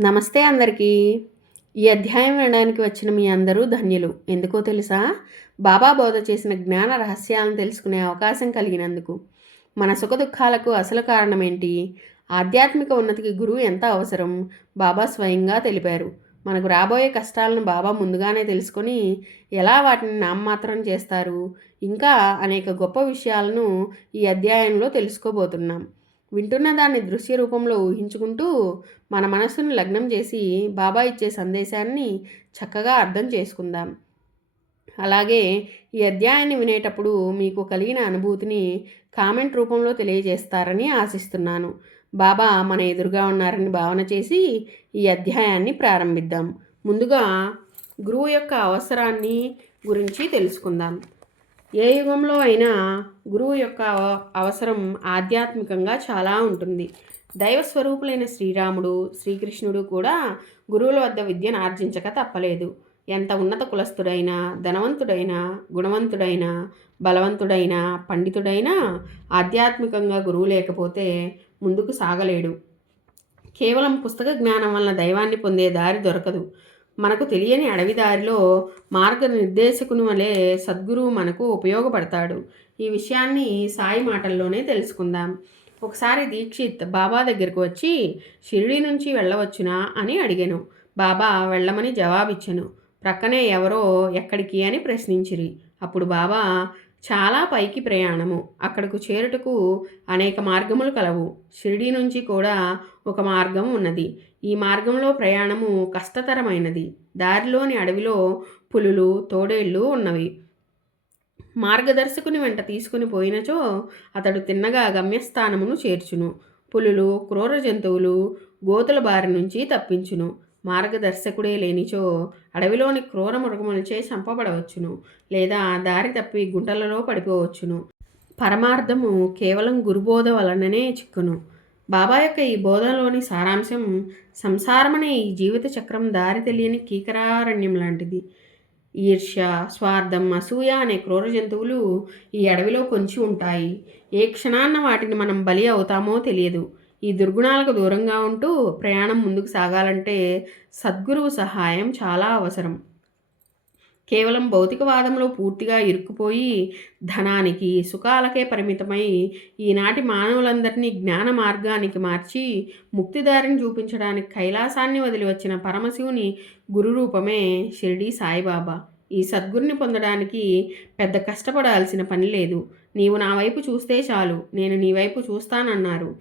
నమస్తే అందరికీ. ఈ అధ్యాయం వినడానికి వచ్చిన మీ అందరూ ధన్యులు. ఎందుకో తెలుసా? బాబా బోధ చేసిన జ్ఞాన రహస్యాలను తెలుసుకునే అవకాశం కలిగినందుకు. మన సుఖ దుఃఖాలకు అసలు కారణం ఏంటి ఆధ్యాత్మిక ఉన్నతికి గురువు ఎంత అవసరం? బాబా స్వయంగా తెలిపారు. మనకు రాబోయే కష్టాలను బాబా ముందుగానే తెలుసుకొని ఎలా వాటిని నామమాత్రం చేస్తారు? ఇంకా అనేక గొప్ప విషయాలను ఈ అధ్యాయంలో తెలుసుకోబోతున్నాం. వింటున్న దాన్ని దృశ్య రూపంలో ఊహించుకుంటూ మన మనసును లగ్నం చేసి బాబా ఇచ్చే సందేశాన్ని చక్కగా అర్థం చేసుకుందాం. అలాగే ఈ అధ్యాయాన్ని వినేటప్పుడు మీకు కలిగిన అనుభూతిని కామెంట్ రూపంలో తెలియజేస్తారని ఆశిస్తున్నాను. బాబా మన ఎదురుగా ఉన్నారని భావన చేసి ఈ అధ్యాయాన్ని ప్రారంభిద్దాం. ముందుగా గురువు యొక్క అవసరాన్ని గురించి తెలుసుకుందాం. ఏ యుగంలో అయినా గురువు యొక్క అవసరం ఆధ్యాత్మికంగా చాలా ఉంటుంది. దైవ స్వరూపులైన శ్రీరాముడు శ్రీకృష్ణుడు కూడా గురువుల వద్ద విద్యను ఆర్జించక తప్పలేదు. ఎంత ఉన్నత కులస్థుడైనా ధనవంతుడైనా గుణవంతుడైనా బలవంతుడైనా పండితుడైనా ఆధ్యాత్మికంగా గురువు లేకపోతే ముందుకు సాగలేడు. కేవలం పుస్తక జ్ఞానం వలన దైవాన్ని పొందే దారి దొరకదు. మనకు తెలియని అడవిదారిలో మార్గనిర్దేశకుని వలె సద్గురువు మనకు ఉపయోగపడతాడు. ఈ విషయాన్ని సాయి మాటల్లోనే తెలుసుకుందాం. ఒకసారి దీక్షిత్ బాబా దగ్గరకు వచ్చి షిరిడి నుంచి వెళ్ళవచ్చునా? అని అడిగాను. బాబా వెళ్ళమని జవాబిచ్చాను. ప్రక్కనే ఎవరో ఎక్కడికి? అని ప్రశ్నించిరి. అప్పుడు బాబా చాలా పైకి ప్రయాణము. అక్కడకు చేరుటకు అనేక మార్గములు కలవు. షిరిడి నుంచి కూడా ఒక మార్గం ఉన్నది. ఈ మార్గంలో ప్రయాణము కష్టతరమైనది. దారిలోని అడవిలో పులులు తోడేళ్ళు ఉన్నవి. మార్గదర్శకుని వెంట తీసుకుని పోయినచో అతడు తిన్నగా గమ్యస్థానమును చేర్చును. పులులు క్రూర జంతువులు గోతుల బారి నుంచి తప్పించును. మార్గదర్శకుడే లేనిచో అడవిలోని క్రూర మృగములచే చంపబడవచ్చును లేదా దారి తప్పి గుంటలలో పడిపోవచ్చును. పరమార్థము కేవలం గురుబోధ వలననే చిక్కును. బాబా యొక్క ఈ బోధనలోని సారాంశం సంసారమనే ఈ జీవిత చక్రం దారి తెలియని కీకరారణ్యం లాంటిది. ఈర్ష్య స్వార్థం అసూయ అనే క్రూర జంతువులు ఈ అడవిలో కొంచి ఉంటాయి. ఏ క్షణాన్న వాటిని మనం బలి అవుతామో తెలియదు. ఈ దుర్గుణాలకు దూరంగా ఉంటూ ప్రయాణం ముందుకు సాగాలంటే సద్గురువు సహాయం చాలా అవసరం. కేవలం భౌతికవాదంలో పూర్తిగా ఇరుక్కుపోయి ధనానికి సుఖాలకే పరిమితమై ఈనాటి మానవులందరినీ జ్ఞాన మార్గానికి మార్చి ముక్తిదారిని చూపించడానికి కైలాసాన్ని వదిలి వచ్చిన పరమశివుని గురురూపమే షిరిడి సాయిబాబా. ఈ సద్గురిని పొందడానికి పెద్ద కష్టపడాల్సిన పని లేదు. నీవు నా వైపు చూస్తే చాలు. నేను నీ వైపు చూస్తానన్నారు.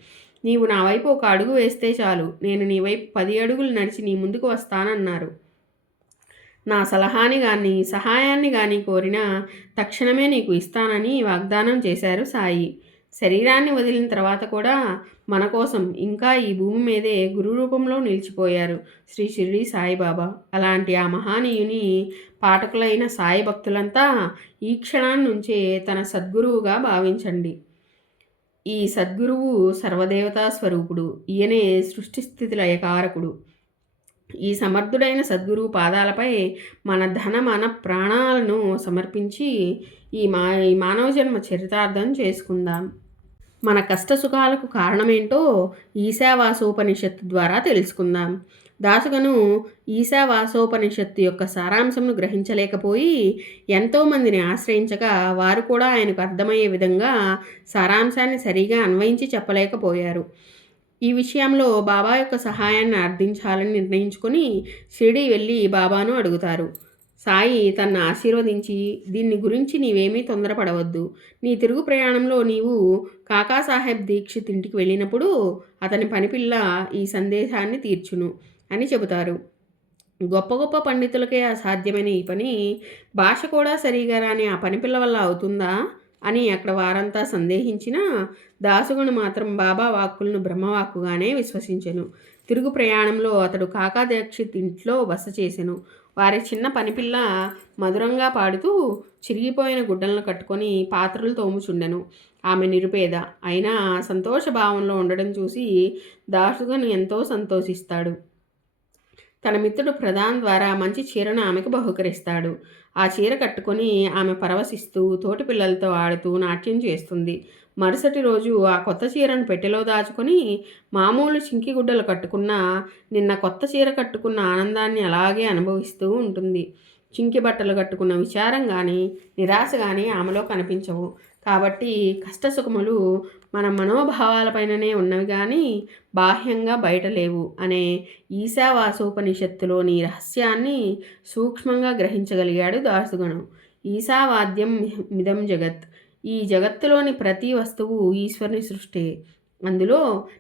నీవు నా వైపు ఒక అడుగు వేస్తే చాలు. నేను నీ వైపు పది అడుగులు నడిచి నీ ముందుకు వస్తానన్నారు. నా సలహాని కానీ సహాయాన్ని కానీ కోరినా తక్షణమే నీకు ఇస్తానని వాగ్దానం చేశారు సాయి. శరీరాన్ని వదిలిన తర్వాత కూడా మన కోసం ఇంకా ఈ భూమి మీదే గురు రూపంలో నిలిచిపోయారు శ్రీ షిరిడి సాయిబాబా. అలాంటి ఆ మహానీయుని పాఠకులైన సాయి భక్తులంతా ఈ క్షణాన్ని నుంచే తన సద్గురువుగా భావించండి. ఈ సద్గురువు సర్వదేవతా స్వరూపుడు. ఈయనే సృష్టి స్థితిలయ కారకుడు ఈ సమర్థుడైన సద్గురువు పాదాలపై మన ధన మన ప్రాణాలను సమర్పించి ఈ మా ఈ మానవ జన్మ చరితార్థం చేసుకుందాం. మన కష్ట సుఖాలకు కారణమేంటో ఈశావాసోపనిషత్తు ద్వారా తెలుసుకుందాం. దాసుగను ఈశావాసోపనిషత్తు యొక్క సారాంశంను గ్రహించలేకపోయి ఎంతోమందిని ఆశ్రయించగా వారు కూడా ఆయనకు అర్థమయ్యే విధంగా సారాంశాన్ని సరిగా అన్వయించి చెప్పలేకపోయారు. ఈ విషయంలో బాబా యొక్క సహాయాన్ని అర్థించాలని నిర్ణయించుకొని షిరిడి వెళ్ళి బాబాను అడుగుతారు. సాయి తన్ను ఆశీర్వదించి దీన్ని గురించి నీవేమీ తొందరపడవద్దు. నీ తిరుగు ప్రయాణంలో నీవు కాకాసాహెబ్ దీక్షిత్ ఇంటికి వెళ్ళినప్పుడు అతని పనిపిల్ల ఈ సందేశాన్ని తీర్చును అని చెబుతారు. గొప్ప గొప్ప పండితులకే అసాధ్యమైన ఈ పని. భాష కూడా సరిగా రాని ఆ పనిపిల్ల వల్ల అవుతుందా? అని అక్కడ వారంతా సందేహించిన దాసుగును మాత్రం బాబా వాక్కులను బ్రహ్మవాక్కుగానే విశ్వసించెను. తిరుగు ప్రయాణంలో అతడు కాకా దీక్షిత్ ఇంట్లో బస చేసెను. వారి చిన్న పనిపిల్ల మధురంగా పాడుతూ చిరిగిపోయిన గుడ్డలను కట్టుకొని పాత్రలు తోముచుండెను. ఆమె నిరుపేద. అయినా సంతోష భావంలో ఉండడం చూసి దాసుగను ఎంతో సంతోషిస్తాడు. తన మిత్రుడు ప్రధాన్ ద్వారా మంచి చీరను ఆమెకు బహుకరిస్తాడు. ఆ చీర కట్టుకొని ఆమె పరవశిస్తూ తోటి పిల్లలతో ఆడుతూ నాట్యం చేస్తుంది. మరుసటి రోజు ఆ కొత్త చీరను పెట్టెలో దాచుకొని మామూలు చింకి గుడ్డలు కట్టుకున్న నిన్న కొత్త చీర కట్టుకున్న ఆనందాన్ని అలాగే అనుభవిస్తూ ఉంటుంది. చింకి బట్టలు కట్టుకున్న విచారం కానీ నిరాశ కానీ ఆమెలో కనిపించవు. కాబట్టి కష్టసుఖములు మన మనోభావాలపైననే ఉన్నవి కానీ బాహ్యంగా బయట లేవు అనే ఈశావాసోపనిషత్తులోని రహస్యాన్ని సూక్ష్మంగా గ్రహించగలిగాడు దాసుగణం. ఈశావాద్యం మిదం జగత్. ఈ జగత్తులోని ప్రతి వస్తువు ఈశ్వరుని సృష్టి. అందులో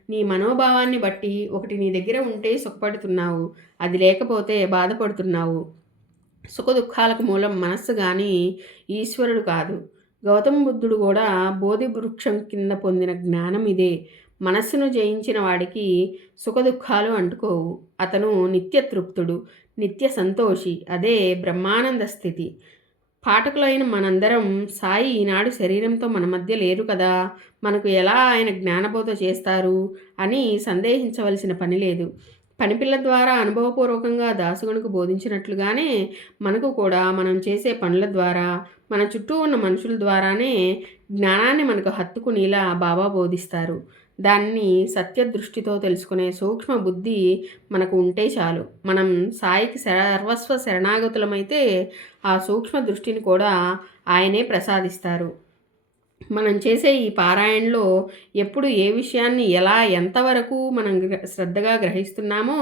నీ మనోభావాన్ని బట్టి ఒకటి నీ దగ్గర ఉంటే సుఖపడుతున్నావు అది లేకపోతే బాధపడుతున్నావు. సుఖ దుఃఖాలకు మూలం మనస్సు కానీ ఈశ్వరుడు కాదు. గౌతమ బుద్ధుడు కూడా బోధి వృక్షం కింద పొందిన జ్ఞానం ఇదే. మనస్సును జయించిన వాడికి సుఖదుఖాలు అంటుకోవు. అతను నిత్య తృప్తుడు నిత్య సంతోషి అదే బ్రహ్మానంద స్థితి. పాఠకులైన మనందరం సాయి ఈనాడు శరీరంతో మన మధ్య లేరు కదా. మనకు ఎలా ఆయన జ్ఞానబోధ చేస్తారు అని సందేహించవలసిన పని లేదు. పనిపిల్ల ద్వారా అనుభవపూర్వకంగా దాసుగుణకు బోధించినట్లుగానే మనకు కూడా మనం చేసే పనుల ద్వారా మన చుట్టూ ఉన్న మనుషుల ద్వారానే జ్ఞానాన్ని మనకు హత్తుకునేలా బాబా బోధిస్తారు. దాన్ని సత్య దృష్టితో తెలుసుకునే సూక్ష్మ బుద్ధి మనకు ఉంటే చాలు. మనం సాయికి సర్వస్వ శరణాగతులమైతే ఆ సూక్ష్మ దృష్టిని కూడా ఆయనే ప్రసాదిస్తారు. మనం చేసే ఈ పారాయణలో ఎప్పుడు ఏ విషయాన్ని ఎలా ఎంతవరకు మనం శ్రద్ధగా గ్రహిస్తున్నామో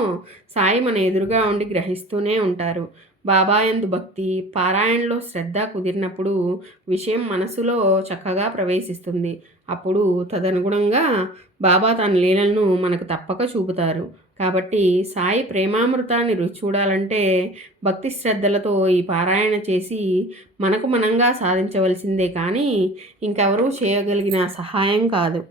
సాయి మన ఎదురుగా ఉండి గ్రహిస్తూనే ఉంటారు. బాబాయందు భక్తి పారాయణలో శ్రద్ధ కుదిరినప్పుడు విషయం మనసులో చక్కగా ప్రవేశిస్తుంది. అప్పుడు తదనుగుణంగా బాబా తన లీలలను మనకు తప్పక చూపుతారు. కాబట్టి సాయి ప్రేమామృతాన్ని రుచి చూడాలంటే భక్తి శ్రద్ధలతో ఈ పారాయణ చేసి మనకు మనంగా సాధించవలసిందే కానీ ఇంకెవరూ చేయగలిగిన సహాయం కాదు.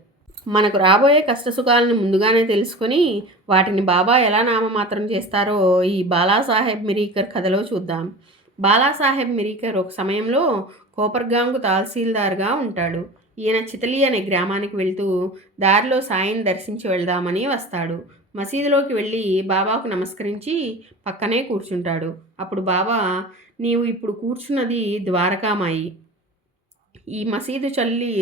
మనకు రాబోయే కష్టసుఖాలను ముందుగానే తెలుసుకొని వాటిని బాబా ఎలా నామమాత్రం చేస్తారో ఈ బాలాసాహెబ్ మిరీకర్ కథలో చూద్దాం. బాలాసాహెబ్ మిరీకర్ ఒక సమయంలో కోపర్గాంకు తహసీల్దార్గా ఉంటాడు. ఈయన చితలి అనే గ్రామానికి వెళ్తూ దారిలో సాయిని దర్శించి వెళ్దామని వస్తాడు. మసీదులోకి వెళ్ళి బాబాకు నమస్కరించి పక్కనే కూర్చుంటాడు. అప్పుడు బాబా నీవు ఇప్పుడు కూర్చున్నది ద్వారకామాయి. ఈ మసీదు చల్లి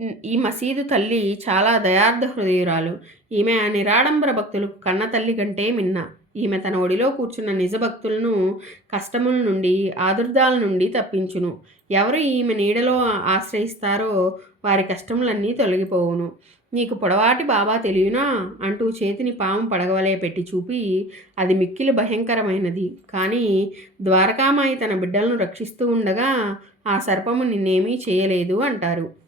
ఈ మసీదు తల్లి చాలా దయార్థ హృదయురాలు. ఈమె నిరాడంబర భక్తులకు కన్న తల్లి కంటే మిన్న. ఈమె తన ఒడిలో కూర్చున్న నిజ భక్తులను కష్టముల నుండి ఆదుర్దాల నుండి తప్పించును. ఎవరు ఈమె నీడలో ఆశ్రయిస్తారో వారి కష్టములన్నీ తొలగిపోవును. నీకు పొడవాటి బాబా తెలియనా? అంటూ చేతిని పాము పడగవలే పెట్టి చూపి అది మిక్కిలి భయంకరమైనది. కానీ ద్వారకామాయి తన బిడ్డలను రక్షిస్తూ ఉండగా ఆ సర్పము నిన్నేమీ చేయలేదు అంటారు.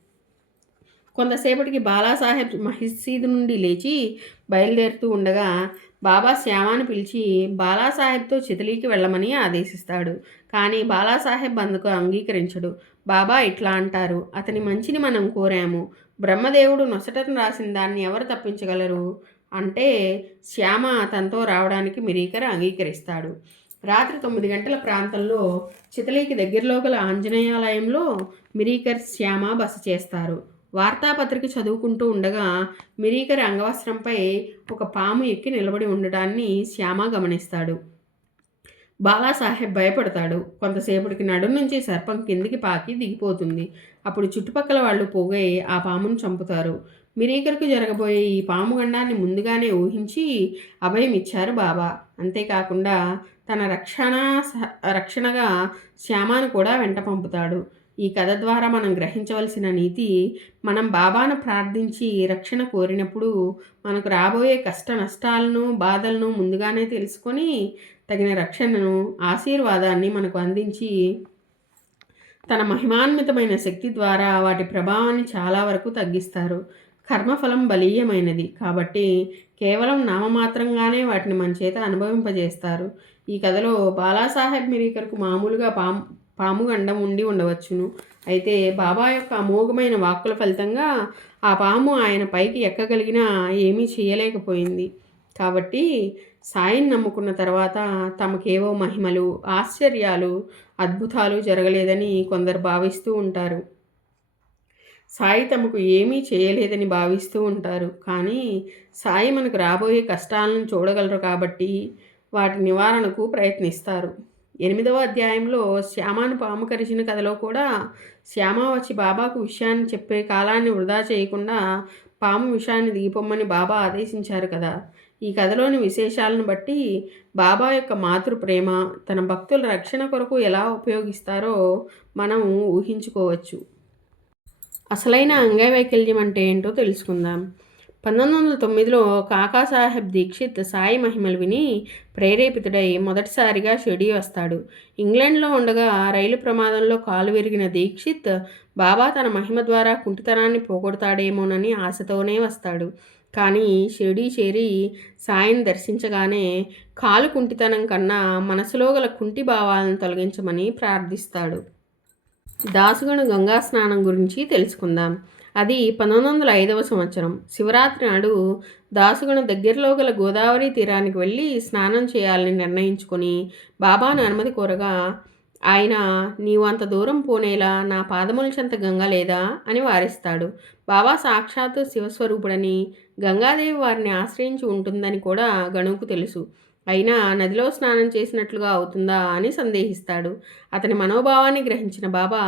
కొంతసేపటికి బాలాసాహెబ్ మహసీదు నుండి లేచి బయలుదేరుతూ ఉండగా బాబా శ్యామాను పిలిచి బాలాసాహెబ్తో చితలీకి వెళ్ళమని ఆదేశిస్తాడు. కానీ బాలాసాహెబ్ అందుకు అంగీకరించడు. బాబా ఇట్లా అంటారు. అతని మంచిని మనం కోరాము. బ్రహ్మదేవుడు నొసటను రాసిన దాన్ని ఎవరు తప్పించగలరు అంటే శ్యామ తనతో రావడానికి మిరీకర్ అంగీకరిస్తాడు. రాత్రి తొమ్మిది గంటల ప్రాంతంలో చితలీకి దగ్గరలో గల ఆంజనేయాలయంలో మిరీకర్ శ్యామ బస చేస్తారు. వార్తాపత్రిక చదువుకుంటూ ఉండగా మిరీకర్ అంగవస్త్రంపై ఒక పాము ఎక్కి నిలబడి ఉండడాన్ని శ్యామ గమనిస్తాడు. బాలాసాహెబ్ భయపడతాడు. కొంతసేపటికి నడు నుంచి సర్పం కిందికి పాకి దిగిపోతుంది. అప్పుడు చుట్టుపక్కల వాళ్ళు పోగై ఆ పామును చంపుతారు. మిరీకరకు జరగబోయే ఈ పాము గండాన్ని ముందుగానే ఊహించి అభయం ఇచ్చారు బాబా. అంతేకాకుండా తన రక్షణ రక్షణగా శ్యామాను కూడా వెంట పంపుతాడు. ఈ కథ ద్వారా మనం గ్రహించవలసిన నీతి మనం బాబాను ప్రార్థించి రక్షణ కోరినప్పుడు మనకు రాబోయే కష్ట నష్టాలను బాధలను ముందుగానే తెలుసుకొని తగిన రక్షణను ఆశీర్వాదాన్ని మనకు అందించి తన మహిమాన్వితమైన శక్తి ద్వారా వాటి ప్రభావాన్ని చాలా వరకు తగ్గిస్తారు. కర్మఫలం బలీయమైనది. కాబట్టి కేవలం నామమాత్రంగానే వాటిని మన చేత అనుభవింపజేస్తారు. ఈ కథలో బాలాసాహెబ్ మిరీకర్కు మామూలుగా పాము పాము గండం ఉండి ఉండవచ్చును. అయితే బాబా యొక్క అమోఘమైన వాక్కుల ఫలితంగా ఆ పాము ఆయన పైకి ఎక్కగలిగినా ఏమీ చేయలేకపోయింది. కాబట్టి సాయిని నమ్ముకున్న తర్వాత తమకేవో మహిమలు ఆశ్చర్యాలు అద్భుతాలు జరగలేదని కొందరు భావిస్తూ ఉంటారు. సాయి తమకు ఏమీ చేయలేదని భావిస్తూ ఉంటారు. కానీ సాయి మనకు రాబోయే కష్టాలను చూడగలరు కాబట్టి వాటి నివారణకు ప్రయత్నిస్తారు. ఎనిమిదవ అధ్యాయంలో శ్యామాను పాము కరిచిన కథలో కూడా శ్యామ వచ్చి బాబాకు విషయాన్ని చెప్పే కాలాన్ని వృధా చేయకుండా పాము విషయాన్ని దిగిపోమ్మని బాబా ఆదేశించారు కదా. ఈ కథలోని విశేషాలను బట్టి బాబా యొక్క మాతృ ప్రేమ తన భక్తుల రక్షణ కొరకు ఎలా ఉపయోగిస్తారో మనం ఊహించుకోవచ్చు. అసలైన అంగవైకల్యం అంటే ఏంటో తెలుసుకుందాం. పంతొమ్మిది వందల తొమ్మిదిలో కాకాసాహెబ్ దీక్షిత్ సాయి మహిమలు విని ప్రేరేపితుడై మొదటిసారిగా షిరిడి వస్తాడు. ఇంగ్లాండ్లో ఉండగా రైలు ప్రమాదంలో కాలు విరిగిన దీక్షిత్ బాబా తన మహిమ ద్వారా కుంటితనాన్ని పోగొడతాడేమోనని ఆశతోనే వస్తాడు. కానీ షిరిడి చేరి సాయిని దర్శించగానే కాలు కుంటితనం కన్నా మనసులో గల కుంటి భావాలను తొలగించమని ప్రార్థిస్తాడు. దాసుగణ గంగా స్నానం గురించి తెలుసుకుందాం. అది పంతొమ్మిది వందల ఐదవ సంవత్సరం. శివరాత్రి నాడు దాసుగుణ దగ్గరలో గల గోదావరి తీరానికి వెళ్ళి స్నానం చేయాలని నిర్ణయించుకొని బాబాను అనుమతి కోరగా ఆయన నీవు అంత దూరం పోనేలా నా పాదముల చెంత గంగ లేదా అని వారిస్తాడు. బాబా సాక్షాత్తు శివస్వరూపుడని గంగాదేవి వారిని ఆశ్రయించి ఉంటుందని కూడా గణువుకు తెలుసు. అయినా నదిలో స్నానం చేసినట్లుగా అవుతుందా అని సందేహిస్తాడు. అతని మనోభావాన్ని గ్రహించిన బాబా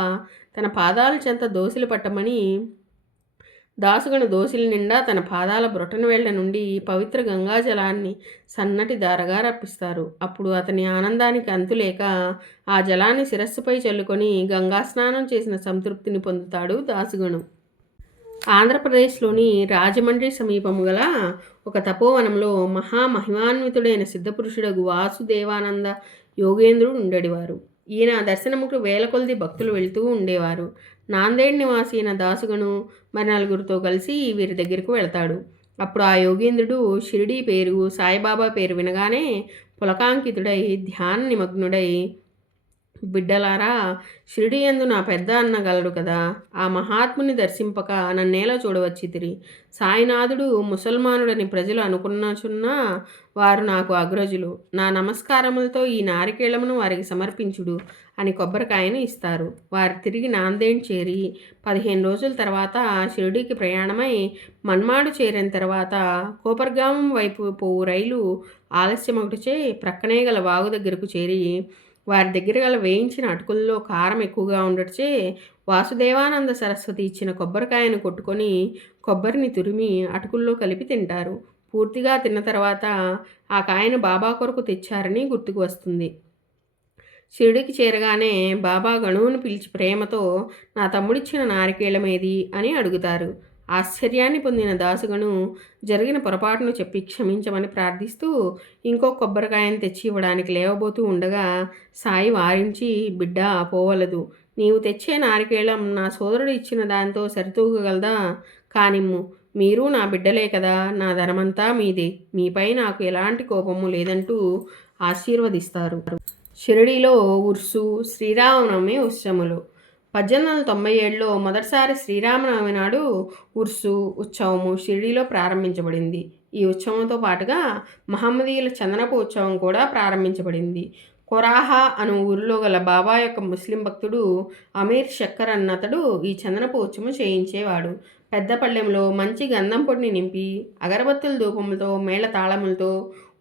తన పాదాల చెంత దోసిలు పట్టమని దాసుగణ దోసిల నిండా తన పాదాల బ్రొటన వేళ్ళ నుండి పవిత్ర గంగాజలాన్ని సన్నటి దారగా రప్పిస్తారు. అప్పుడు అతని ఆనందానికి అంతులేక ఆ జలాన్ని శిరస్సుపై చల్లుకొని గంగా స్నానం చేసిన సంతృప్తిని పొందుతాడు దాసుగణు ఆంధ్రప్రదేశ్లోని రాజమండ్రి సమీపము గల ఒక తపోవనంలో మహామహిమాన్వితుడైన సిద్ధపురుషుడగు వాసుదేవానంద యోగేంద్రుడు ఉండేవారు. ఈయన దర్శనముకు వేల కొలది భక్తులు వెళ్తూ ఉండేవారు. నాందేడ్ నివాసి అయిన దాసుగను మరి నలుగురితో కలిసి వీరి దగ్గరకు వెళ్తాడు. అప్పుడు ఆ యోగేంద్రుడు షిరిడీ పేరు సాయిబాబా పేరు వినగానే పులకాంకితుడై ధ్యాన నిమగ్నుడై బిడ్డలారా షిరిడి ఎందు నా పెద్ద అన్నగలడు కదా. ఆ మహాత్ముని దర్శింపక నన్నేలా చూడవచ్చితిరి సాయినాథుడు ముసల్మానుడని ప్రజలు అనుకున్నచున్నా వారు నాకు అగ్రజులు. నా నమస్కారములతో ఈ నారికేళమును వారికి సమర్పించుడు అని కొబ్బరికాయను ఇస్తారు. వారు తిరిగి నాందేడ్ చేరి పదిహేను రోజుల తర్వాత షిరిడీకి ప్రయాణమై మన్మాడు చేరిన తర్వాత కోపర్గామం వైపు పోవు రైలు ఆలస్యమొకటిచే ప్రక్కనే గల వాగు దగ్గరకు చేరి వారి దగ్గర గల వేయించిన అటుకుల్లో కారం ఎక్కువగా ఉండటచే వాసుదేవానంద సరస్వతి ఇచ్చిన కొబ్బరికాయను కొట్టుకొని కొబ్బరిని తురిమి అటుకుల్లో కలిపి తింటారు. పూర్తిగా తిన్న తర్వాత ఆ కాయను బాబా కొరకు తెచ్చారని గుర్తుకు వస్తుంది. షిరుడికి చేరగానే బాబా గణువును పిలిచి ప్రేమతో నా తమ్ముడిచ్చిన నారికేళమేది అని అడుగుతారు. ఆశ్చర్యాన్ని పొందిన దాసుగను జరిగిన పొరపాటును చెప్పి క్షమించమని ప్రార్థిస్తూ ఇంకో కొబ్బరికాయను తెచ్చి ఇవ్వడానికి లేవబోతూ ఉండగా సాయి వారించి బిడ్డ పోవలదు. నీవు తెచ్చే నారికేళం నా సోదరుడు ఇచ్చిన దానితో సరితూగగలదా? కానిమ్ము మీరు నా బిడ్డలే కదా. నా ధనమంతా మీదే. మీపై నాకు ఎలాంటి కోపము లేదంటూ ఆశీర్వదిస్తారు. షిరిడిలో ఉర్సు శ్రీరామనవమి ఉత్సములు పద్దెనిమిది వందల తొంభై ఏడులో మొదటిసారి శ్రీరామనవమి నాడు ఉర్సు ఉత్సవము షిరిడీలో ప్రారంభించబడింది. ఈ ఉత్సవంతో పాటుగా మహమ్మదీయుల చందనపు ఉత్సవం కూడా ప్రారంభించబడింది. కొరాహా అను ఊరిలో గల బాబా యొక్క ముస్లిం భక్తుడు అమీర్ షక్కర్ అన్నతడు ఈ చందనపు ఉత్సవం చేయించేవాడు. పెద్దపల్లెంలో మంచి గంధం పొడిని నింపి అగరబత్తుల ధూపములతో మేళ తాళములతో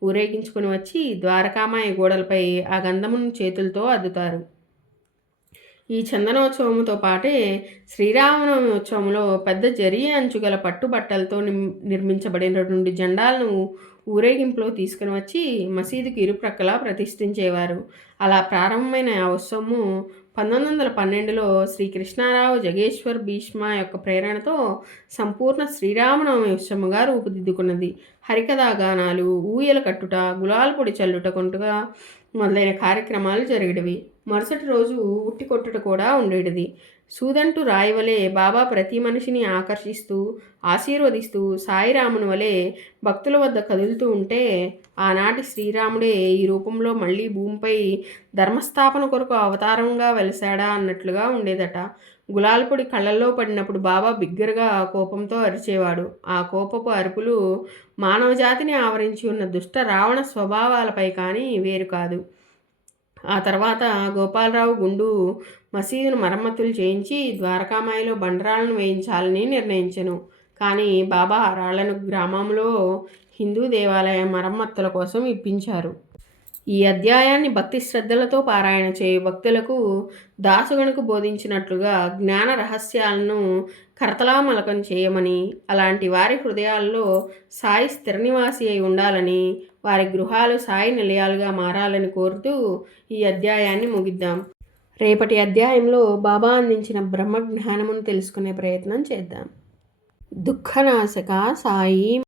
ఊరేగించుకుని వచ్చి ద్వారకామాయ గోడలపై ఆ గంధమును చేతులతో అద్దుతారు. ఈ చందనోత్సవంతో పాటే శ్రీరామనవమి ఉత్సవంలో పెద్ద జరి అంచుగల పట్టుబట్టలతో నిర్మించబడినటువంటి జెండాలను ఊరేగింపులో తీసుకుని వచ్చి మసీదుకి ఇరుప్రక్కలా ప్రతిష్ఠించేవారు. అలా ప్రారంభమైన ఆ ఉత్సవము పంతొమ్మిది వందల పన్నెండులో శ్రీ కృష్ణారావు జగేశ్వర్ భీష్మ యొక్క ప్రేరణతో సంపూర్ణ శ్రీరామనవమి ఉత్సవముగా రూపుదిద్దుకున్నది. హరికథా గానాలు ఊయల కట్టుట గులాల పొడి చల్లుట కొంటుగా మొదలైన కార్యక్రమాలు జరిగేవి మరుసటి రోజు ఉట్టి కొట్టుట కూడా ఉండేటిది సూదంటు రాయవలే బాబా ప్రతి మనిషిని ఆకర్షిస్తూ ఆశీర్వదిస్తూ సాయిరాముని వలె భక్తుల వద్ద కదులుతూ ఉంటే ఆనాటి శ్రీరాముడే ఈ రూపంలో మళ్ళీ భూమిపై ధర్మస్థాపన కొరకు అవతారంగా వెలిశాడా అన్నట్లుగా ఉండేదట. గులాల్పొడి కళ్ళల్లో పడినప్పుడు బాబా బిగ్గరగా కోపంతో అరిచేవాడు. ఆ కోపపు అరుపులు మానవజాతిని ఆవరించి ఉన్న దుష్ట రావణ స్వభావాలపై కానీ వేరు కాదు. ఆ తర్వాత గోపాలరావు గుండు మసీదును మరమ్మతులు చేయించి ద్వారకామాయిలో బండరాలను వేయించాలని నిర్ణయించను. కానీ బాబా రాళ్ళను గ్రామంలో హిందూ దేవాలయ మరమ్మతుల కోసం ఇప్పించారు. ఈ అధ్యాయాన్ని భక్తి శ్రద్ధలతో పారాయణ చేయు భక్తులకు దాసుగణకు బోధించినట్లుగా జ్ఞాన రహస్యాలను కరతలామలకం చేయమని అలాంటి వారి హృదయాల్లో సాయి స్థిర నివాసి అయి ఉండాలని వారి గృహాలు సాయి నిలయాలుగా మారాలని కోరుతూ ఈ అధ్యాయాన్ని ముగిద్దాం. రేపటి అధ్యాయంలో బాబా అందించిన బ్రహ్మ జ్ఞానమును తెలుసుకునే ప్రయత్నం చేద్దాం. దుఃఖనాశక సాయి